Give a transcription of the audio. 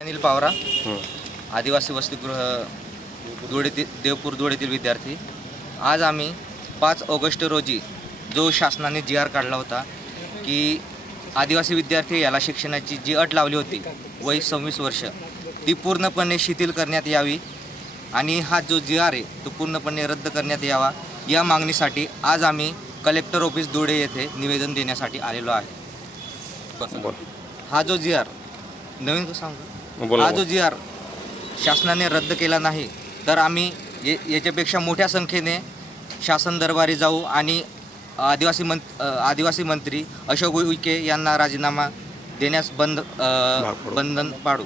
अनिल पावरा, आदिवासी वसतिगृह देवपूर धुळे येथील विद्यार्थी। आज आम्ही 5 ऑगस्ट रोजी जो शासनाने GR काढला होता की आदिवासी विद्यार्थी याला शिक्षणाची जी अट लावली होती वय 26 वर्ष ती पूर्णपणे शिथिल करण्यात यावी आणि हा जो GR आहे तो पूर्णपणे रद्द करण्यात यावा या मागणीसाठी आज आम्ही कलेक्टर ऑफिस धुळे येथे निवेदन देण्यासाठी आलेलो आहे। हा जो GR नवीन सांगू हा जो GR शासनाने रद्द केला नाही तर आम्ही याच्यापेक्षा मोठ्या संख्येने शासन दरबारी जाऊ आणि आदिवासी मंत्री अशोक उईके यांना राजीनामा देण्यास बंधन पाडू।